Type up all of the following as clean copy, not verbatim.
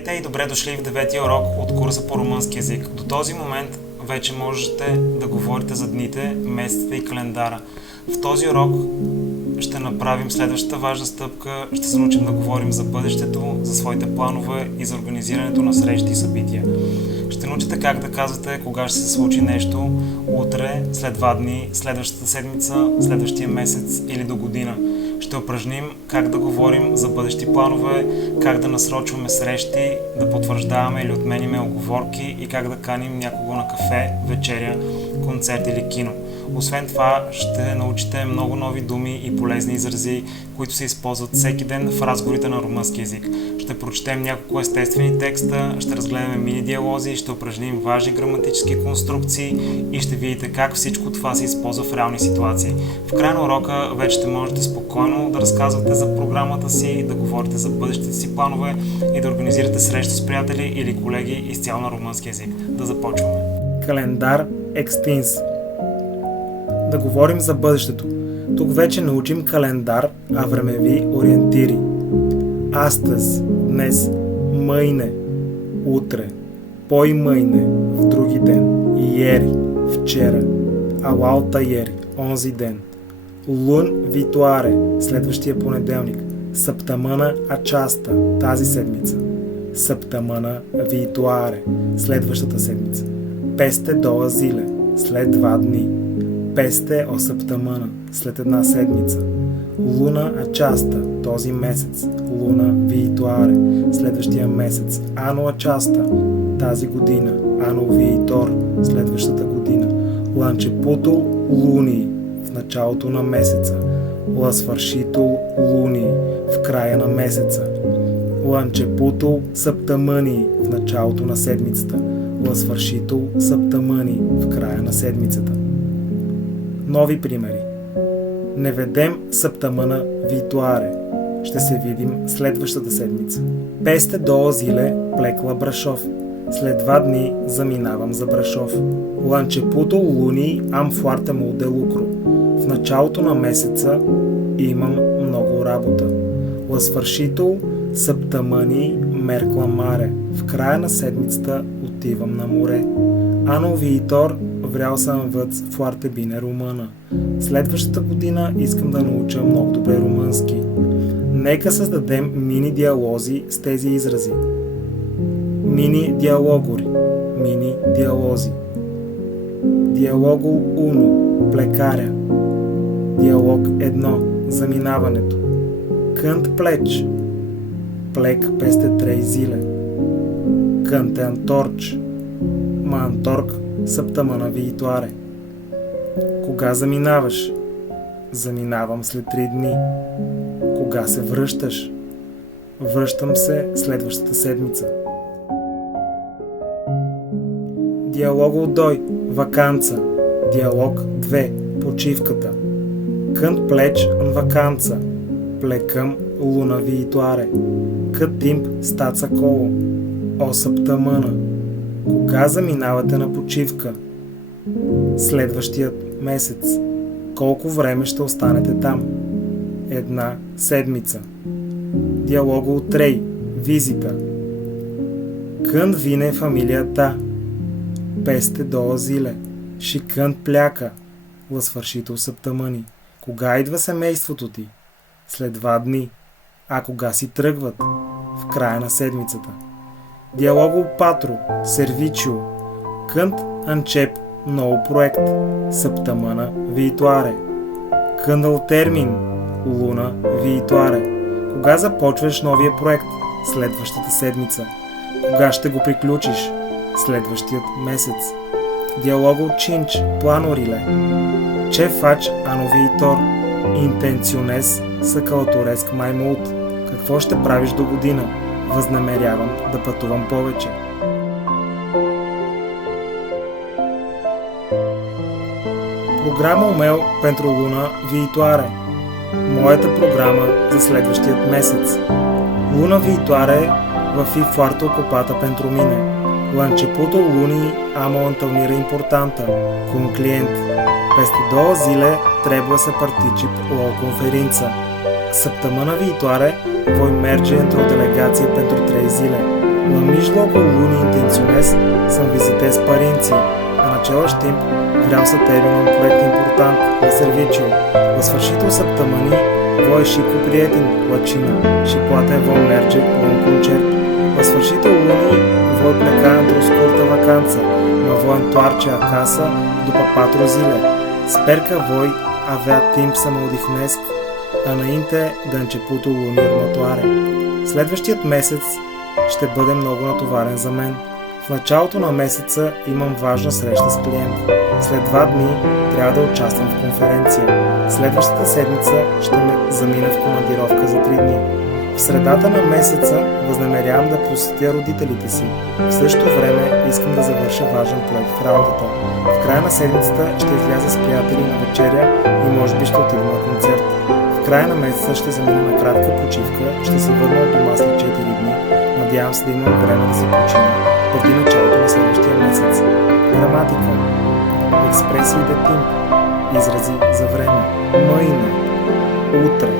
Здравейте и добре дошли в 9-ти урок от курса по румънски език. До този момент вече можете да говорите за дните, месеците и календара. В този урок ще направим следващата важна стъпка, ще се научим да говорим за бъдещето, за своите планове и за организирането на срещи и събития. Ще научите как да казвате кога ще се случи нещо, утре, след 2 дни, следващата седмица, следващия месец или до година. Ще упражним как да говорим за бъдещи планове, как да насрочваме срещи, да потвърждаваме или отменяме уговорки и как да каним някого на кафе, вечеря, концерт или кино. Освен това, ще научите много нови думи и полезни изрази, които се използват всеки ден в разговорите на румънски език. Ще прочетем няколко естествени текста, ще разгледаме мини диалози, ще упражним важни граматически конструкции и ще видите как всичко това се използва в реални ситуации. В края на урока вече ще можете спокойно да разказвате за програмата си, да говорите за бъдещите си планове и да организирате среща с приятели или колеги изцяло на румънски език. Да започваме. Календар екстинс. Да говорим за бъдещето. Тук вече научим календар, а времеви ориентири. Астъз, днес, мъйне, утре, пой-мъйне, в други ден, иери, вчера, алалта иери, онзи ден, лун витуаре, следващия понеделник, септъмъна ачаста, тази седмица, септъмъна витуаре, следващата седмица, песте доа зиле, след 2 дни, песте о септъмъна, след 1 седмица, луна ачаста, този месец, луна витуаре, следващия месец, ано ачаста, тази година, ано витор, следващата година, ланчепуто луни, в началото на месеца, ласвършито луни, в края на месеца, ланчепуто септъмъни, в началото на седмицата, ласвършито септъмъни, в края на седмицата. Нови примери. Не ведем септъмъна витуаре. Ще се видим следващата седмица. Песте до зиле плекла Брашов. След 2 дни заминавам за Брашов. Ланчепуто луни ам фуарте молде лукро. В началото на месеца имам много работа. Ласвършито септъмъни меркла маре. В края на седмицата отивам на море. Ано витор врял съм въц фуарте бине румъна. Следващата година искам да науча много добре румънски. Нека създадем мини диалози с тези изрази. Мини диалогори, мини диалози. Диалого 1, плекаря. Диалог 1, заминаването. Кънт плеч, плек песте трей зиле. Кънте анторч, ма анторк септъмъна витуаре. Кога заминаваш? Заминавам след 3 дни. Кога се връщаш? Връщам се следващата седмица. Диалог дой, ваканца. Диалог 2, почивката. Кънт плеч ан ваканца. Плекъм луна витуаре. Кът тимп стаца коло. О септъмъна. Кога заминавате на почивка? Следващият месец. Колко време ще останете там? 1 седмица. Диалого от трей. Визита. Кън вине фамилията? Песте до зиле. Ши кън пляка. Ласвършител септъмъни. Кога идва семейството ти? След 2 дни. А кога си тръгват? В края на седмицата. Диалого патро, сервичио, кънт анчеп, ново проект, септъмъна витуаре, къндъл термин, луна витуаре. Кога започваш новия проект? Следващата седмица. Кога ще го приключиш? Следващият месец. Диалого чинч, планориле, че фач ано витор, интенционес съкалатореск маймулт. Какво ще правиш до година? Възнамерявам да пътувам повече. Програма Умел Пентролуна Витуаре. Моята програма за следващият месец. Луна Витуаре в и фуарто копата пентромине. Ланчепуто луни амо анталнира импортанта. Кун клиент. Пестедо зиле трябва се партичип ло конференца. Săptămâna viitoare voi merge într-o delegație pentru 3 zile. La mijlocul lunii intenționez să-mi vizitez părinții. În același timp, vreau să termin un proiect important la serviciu. La sfârșitul săptămânii voi ieși cu prieteni la cină și poate vom merge la un concert. La sfârșitul lunii voi pleca într-o scurtă vacanță. Mă voi întoarce acasă după 4 zile. Sper că voi avea timp să mă odihnesc îнаinte de începutul lunii урмătoare. Следващият месец ще бъде много натоварен за мен. В началото на месеца имам важна среща с клиент. След 2 дни трябва да участвам в конференция. Следващата седмица ще ме замина в командировка за 3 дни. В средата на месеца възнамерявам да посетя родителите си. В същото време искам да завърша важен проект в работата. В края на седмицата ще изляза с приятели на вечеря и може би ще отида на концерт. В края на месеца ще замина на кратка почивка, ще се върна от дома след 4 дни. Надявам се да имам време да се почина преди началото на следващия месец. Граматика. Експресии де тимп. Изрази за време. Мъйне. Утре.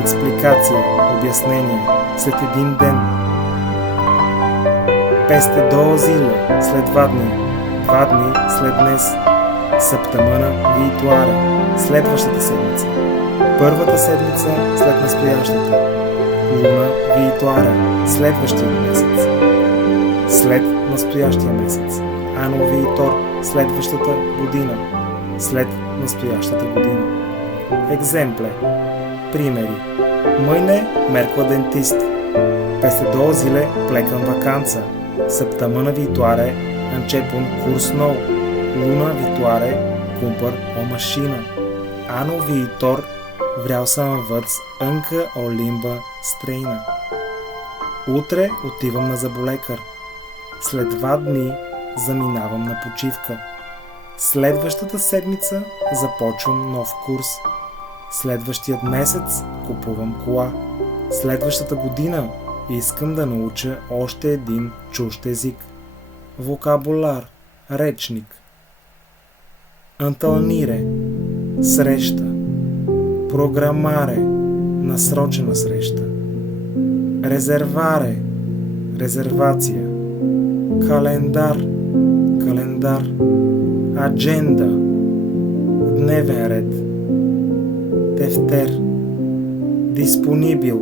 Експликация. Обяснение. След един ден. Песте до зиле. След 2 дни. 2 дни след днес. Септъмъна виитуаре. Следващата седмица. Първата седмица след настоящата. Луна виитуаре. Следващия месец. След настоящия месец. Ано виитор. Следващата година. След настоящата година. Екземпле. Примери. Mâine merg la dentist. Peste 2 zile plec în vacanță. Săptămâna viitoare încep un curs nou. Luna viitoare cumpăr o mașină. Anul viitor vreau să învăț încă o limbă străină. Утре отивам на зъболекар. След 2 дни заминавам на почивка. Следващата седмица започвам нов курс. Следващият месец купувам кола. Следващата година искам да науча още един чужд език. Вокабулар, речник. Întâlnire, среща. Програмаре, насрочена среща. Резерваре, резервация. Календар, календар. Адженда, дневен ред. Тефтер, диспонибил,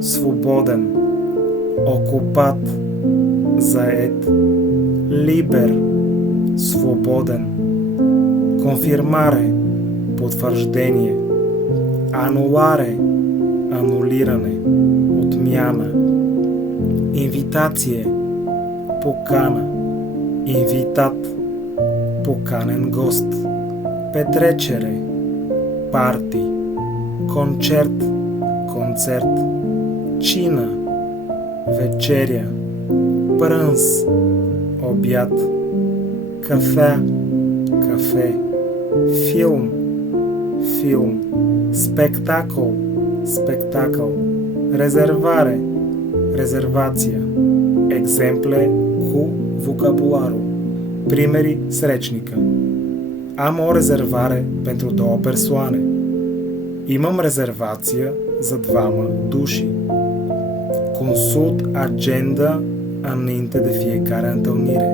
свободен. Окупат, заед. Либер, свободен. Конфирмаре, потвърждение. Ануларе, анулиране, отмяна. Инвитация, покана. Инвитат, поканен гост. Петречере, парти. Концерт, концерт. Чина, вечеря. Прънс, обяд. Кафе, кафе. Филм, филм. Спектакъл, спектакъл. Резерваре, резервация. Екземпле cu vocabularu. Примери с речника. Am o rezervare pentru 2 persoane. Имам резервация за 2 души. Consult agenda înainte de fiecare întâlnire.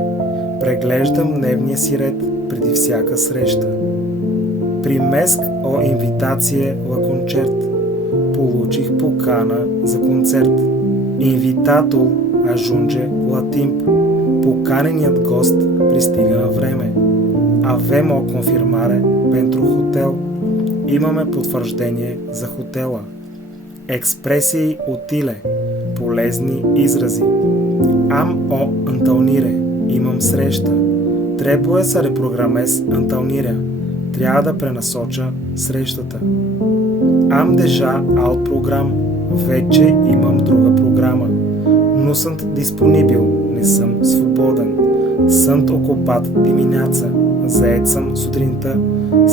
Преглеждам дневния си ред преди всяка среща. Primesc o invitație la concert. Получих покана за концерт. Invitatul ajunge la timp. Поканеният гост пристига на време. Avem o confirmare pentru hotel. Имаме потвърждение за хотела. Експресии utile. Полезни изрази. Am o întâlnire. Имам среща. Trebuie să reprogramez întâlnirea. Трябва да пренасоча срещата. Am deja alt program. Вече имам друга програма. Nu sunt disponibil. Не съм свободен. Sunt ocupat dimineața. Заед съм сутринта.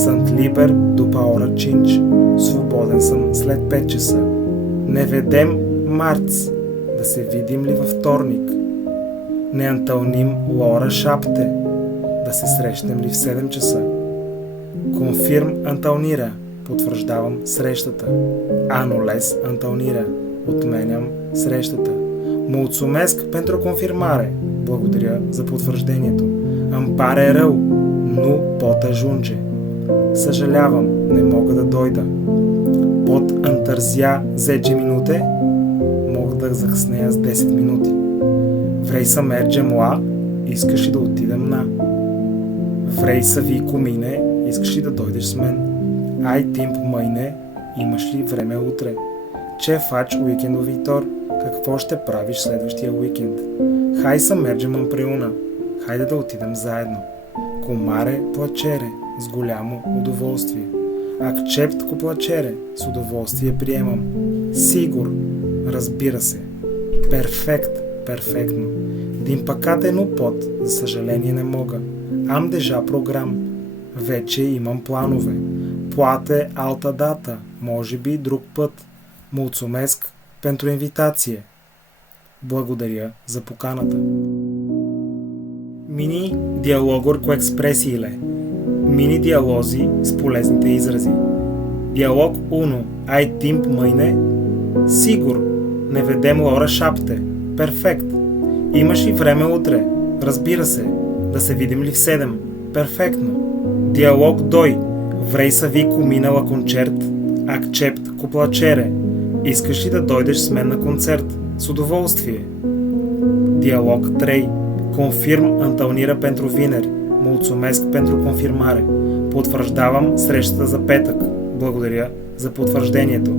Sunt liber după ora 5. Свободен съм след 5 часа. Не ведем marți. Да се видим ли във вторник? Не întâlnim la ora 7. Да се срещнем ли в 7 часа? Confirm întâlnirea. Потвърждавам срещата. Anules întâlnirea. Отменям срещата. Mulțumesc pentru confirmare. Благодаря за потвърждението. Îmi pare rău. Nu pot ajunge. Съжалявам, не мога да дойда. Pot întârzia 10 minute? Мога да закъснея с 10 минути. Vrei să mergem la? Искаш ли да отидем на? Vrei să vii cu mine? Искаш ли да дойдеш с мен? Ai timp mâine? Имаш ли време утре? Ce faci weekendul viitor? Какво ще правиш следващия уикенд? Hai să mergem împreună. Хайде да отидем заедно. Cu mare plăcere, с голямо удоволствие. Accept cu plăcere, с удоволствие приемам. Sigur, разбира се. Perfect, перфектно. Din păcate nu pot, за съжаление не мога. Am deja program. Вече имам планове. Poate altă dată, може би друг път. Mulțumesc pentru invitație. Благодаря за поканата. Мини диалогuri cu expresiile. Mini диалози с полезните изрази. Диалог 1. Ai timp mâine? Sigur. Ne vedem la ora 7. Perfect. Имаш ли време утре? Разбира се. Да се видим ли в 7? Перфектно. Диалог 2. Vrei să vii cu mine la concert? Accept cu plăcere. Искаш ли да дойдеш с мен на концерт? С удоволствие. Диалог 3. Confirm întâlnirea pentru vineri. Mulțumesc pentru confirmare. Потвърждавам срещата за петък. Благодаря за потвърждението.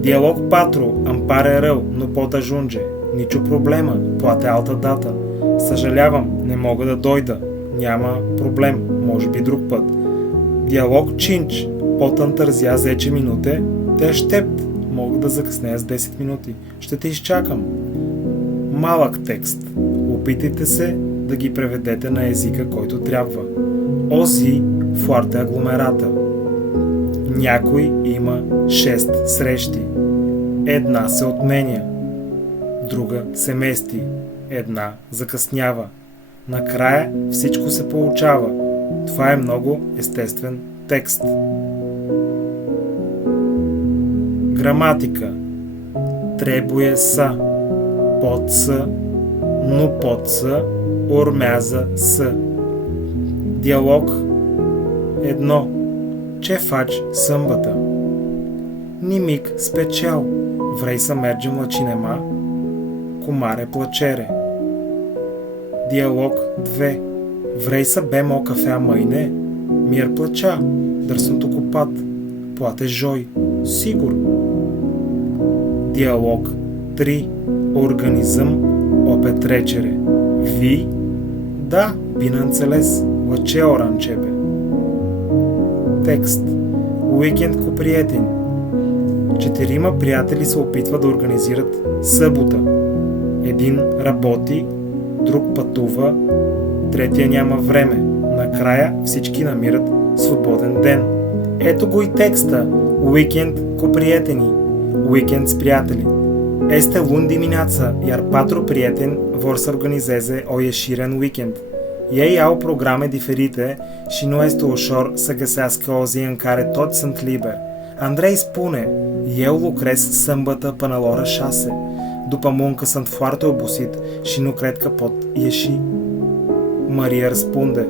Диалог 4. Îmi pare rău, nu pot ajunge. Nicio problemă, poate altă dată. Съжалявам, не мога да дойда. Няма проблем, може би друг път. Диалог 5. Pot întârzia 10 minute. Te aștept. Мога да закъснея с 10 минути. Ще те изчакам. Малък текст. Опитайте се да ги преведете на езика, който трябва. Ози foarte агломерата. Някой има 6 срещи. Една се отменя. Друга се мести. Една закъснява. Накрая всичко се получава. Това е много естествен текст. Граматика. Trebuie să. Pot să. Nu pot să. Urmează să. Диалог 1. Ce faci sâmbătă? Nimic special. Vrei să mergem la cinema? Cu mare plăcere. Dialog 2. Vrei să bem o cafea mâine? Mi-ar plăcea, dar sunt ocupat. Poate joi. Sigur. Dialog 3. Organizăm o petrecere. Vii? Da, bineînțeles. La ce oră începe? Text. Уикенд cu приятели. 4 приятели се опитват да организират събота. Един работи, друг пътува, третия няма време. Накрая всички намират свободен ден. Ето го и текста. Уикенд cu приятели. Уикенд с приятели. Este luni dimineața, iar 4 prieteni vor să organizeze o ieșire în weekend. Ei au programe diferite și nu este ușor să găsească o zi în care toți sunt liberi. Andrei spune, eu lucrez sâmbătă până la ora 6. După muncă sunt foarte obosit și nu cred că pot ieși. Maria răspunde,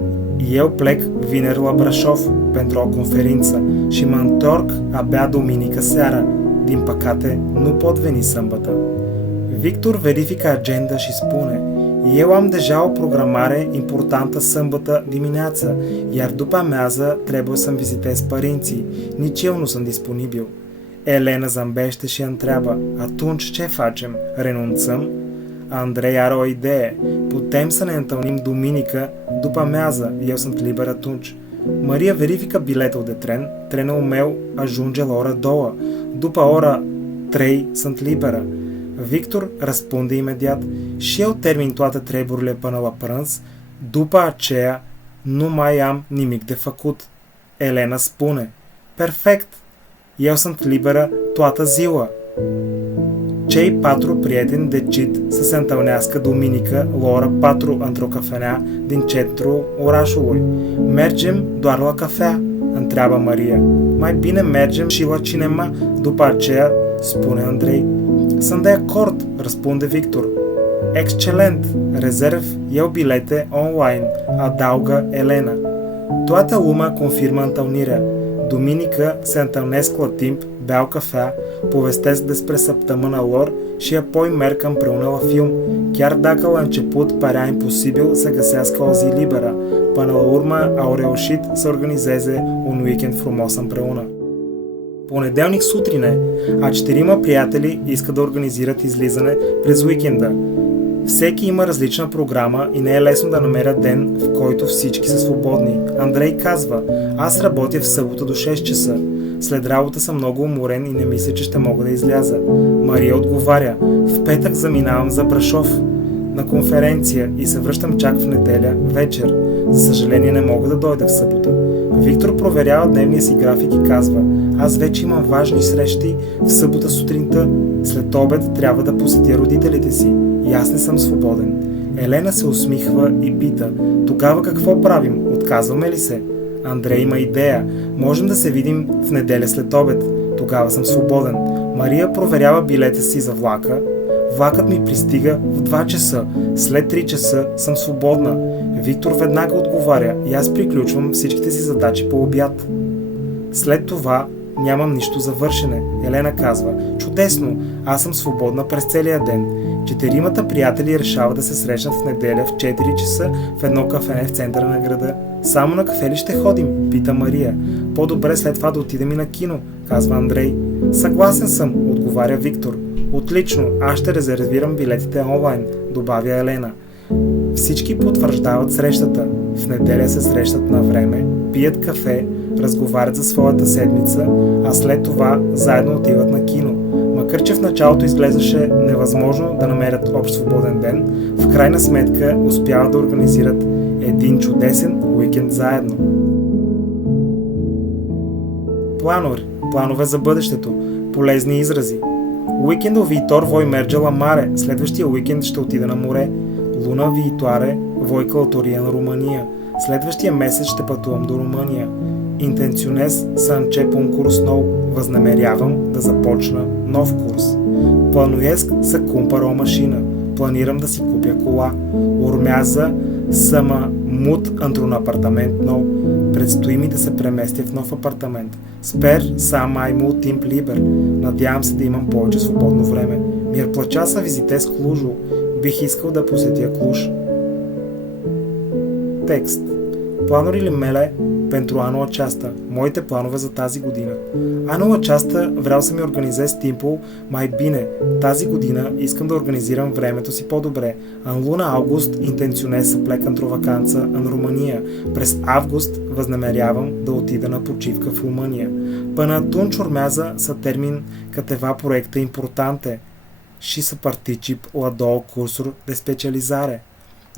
eu plec vineri la Brașov pentru o conferință și mă întorc abia duminică seara. Din păcate, nu pot veni sâmbătă. Victor verifică agenda și spune, eu am deja o programare importantă sâmbătă dimineață, iar după amiază trebuie să-mi vizitez părinții. Nici eu nu sunt disponibil. Elena zâmbește și întreabă, atunci ce facem? Renunțăm? Andrei are o idee. Putem să ne întâlnim duminică după amiază. Eu sunt liber atunci. Maria verifică biletul de tren. Trenul meu ajunge la ora 2. După ora 3 sunt liberă. Victor răspunde imediat și eu termin toate treburile până la prânz. După aceea nu mai am nimic de făcut. Elena spune, perfect, eu sunt liberă toată ziua. Cei 4 prieteni decid să se întâlnească duminică la ora 4 într-o cafenea din centrul orașului. Mergem doar la cafea? Întreabă Maria. Mai bine mergem și la cinema după aceea, spune Andrei. Sunt de acord, răspunde Victor. Excelent! Rezerv eu bilete online. Adaugă Elena. Toată lumea confirmă întâlnirea. Duminică se întâlnesc la timp, beau cafea, povestesc despre săptămâna lor și apoi merg împreună la film, chiar dacă la început părea imposibil să găsească o zi liberă. Până la urmă au reușit să organizeze un weekend frumos împreună. Понеделник сутрин е, а 4 приятели искат да организират излизане през уикенда. Всеки има различна програма и не е лесно да намеря ден, в който всички са свободни. Андрей казва: аз работя в събота до 6 часа. След работа съм много уморен и не мисля, че ще мога да изляза. Мария отговаря: в петък заминавам за Брашов на конференция и се връщам чак в неделя вечер. За съжаление не мога да дойда в събота. Виктор проверява дневния си график и казва: аз вече имам важни срещи в събота сутринта, след обед трябва да посетя родителите си и аз не съм свободен. Елена се усмихва и пита: тогава какво правим? Отказваме ли се? Андрей има идея. Можем да се видим в неделя след обед. Тогава съм свободен. Мария проверява билета си за влака. Влакът ми пристига в 2 часа. След 3 часа съм свободна. Виктор веднага отговаря и аз приключвам всичките си задачи по обяд. След това нямам нищо за вършене. Елена казва: чудесно, аз съм свободна през целия ден. 4 приятели решават да се срещнат в неделя в 4 часа в едно кафене в центъра на града. Само на кафе ли ще ходим? Пита Мария. По-добре след това да отидем и на кино, казва Андрей. Съгласен съм, отговаря Виктор. Отлично, аз ще резервирам билетите онлайн, добавя Елена. Всички потвърждават срещата. В неделя се срещат на време, пият кафе, разговарят за своята седмица, а след това заедно отиват на кино. Макар че в началото изглеждаше невъзможно да намерят общ свободен ден, в крайна сметка успяват да организират един чудесен уикенд заедно. Планове за бъдещето. Полезни изрази. Уикендо Витор voi merge la mare. Следващия уикенд ще отида на море. Луна Viitoare voi călătorie în România. Следващия месец ще пътувам до Румъния. Intenționez să încep un curs nou. Възнамерявам да започна нов курс. Plănuiesc să cumpăr o mașină. Планирам да си купя кола. Urmează să mă mut într-un apartament nou. Предстои ми да се преместя в нов апартамент. Sper să am mai mult timp liber. Надявам се да имам повече свободно време. Mi-ar plăcea să vizitez Clujul. Бих искал да посетя Cluj. Текст. Planurile mele pentru anul aceasta. Moite planove za тази година. Anul aceasta vreau să-mi organizez timpul mai bine. Тази година искам да организирам времето си по-добре. În luna august intenționez să plec într-o vacanță în România. Prез август възнамерявам да отида на почивка в Румъния. Până atunci urmează să termin câteva proiecte importante și să particip la 2 cursuri de specializare.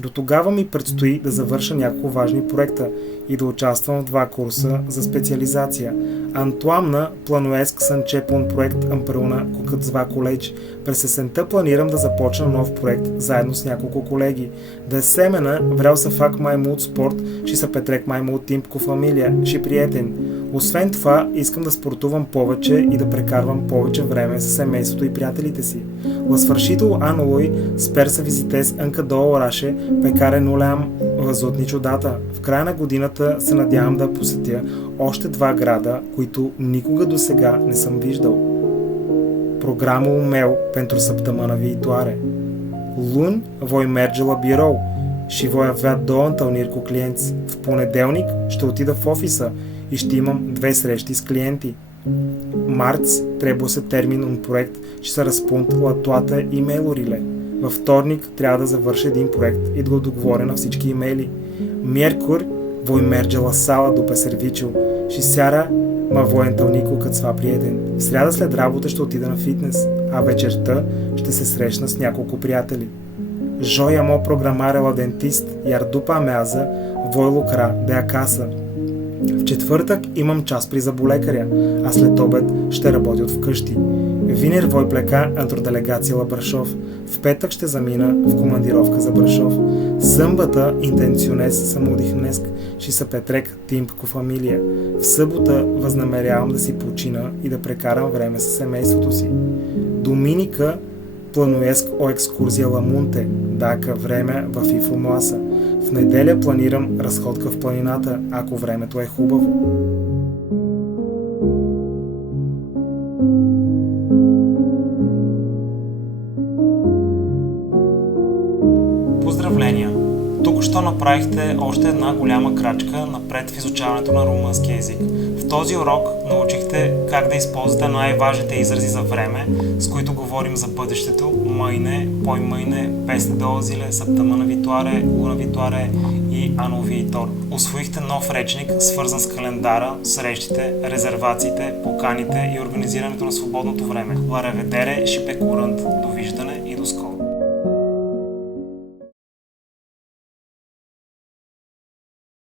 До тогава ми предстои да завърша няколко важни проекта и да участвам в 2 курса за специализация. Антуамна плануеск să încep un proiect împreună cu câțiva colegi. През есента планирам да започна нов проект заедно с няколко колеги. De asemenea, vreau să fac mai mult sport și să petrec mai mult timp cu familia și prieteni. Освен това, искам да спортувам повече и да прекарвам повече време с семейството и приятелите си. La sfârșitul anului sper să vizitez încă 2 orașe pe care nu le-am văzut niciodată. В края на годината се надявам да посетя още 2 града, които никога досега не съм виждал. Programul meu pentru săptămâna viitoare. Luni voi merge la birou și voi avea 2 întâlniri cu clienți. В понеделник ще отида в офиса и ще имам 2 срещи с клиенти. Marți trebuie să termin un proiect și să răspund la toate e-mail-urile. Във вторник трябва да завърша един проект и да го договоря на всички имейли. Miercuri voi merge la sala după serviciu și seara mă voi întâlni cu câțiva prieteni. В сряда след работа ще отида на фитнес, а вечерта ще се срещна с няколко приятели. Joi am o programare la dentist, iar după amiază voi lucra de acasă. В четвъртък имам час при зъболекаря, а след обед ще работя от вкъщи. Vineri voi pleca într-o delegație la Brașov. В петък ще замина в командировка за Brașov. Sâmbătă intenționez să mă odihnesc și să petrec timp cu familia. В събота възнамерявам да си почина и да прекарам време с семейството си. Duminică плануesc o excursie la munte, dacă време в и frumoasă. В неделя планирам разходка в планината, ако времето е хубаво. Поздравления! Тук-що направихте още една голяма крачка напред в изучаването на румънски език. В този урок научихте как да използвате най-важните изрази за време, с които говорим за бъдещето: мъйне, пой мъйне, песте доозиле, саптамъна витуаре, луна витуаре и ано виитор. Усвоихте нов речник, свързан с календара, срещите, резервациите, поканите и организирането на свободното време. La revedere și pe curând. Довиждане и до скоро!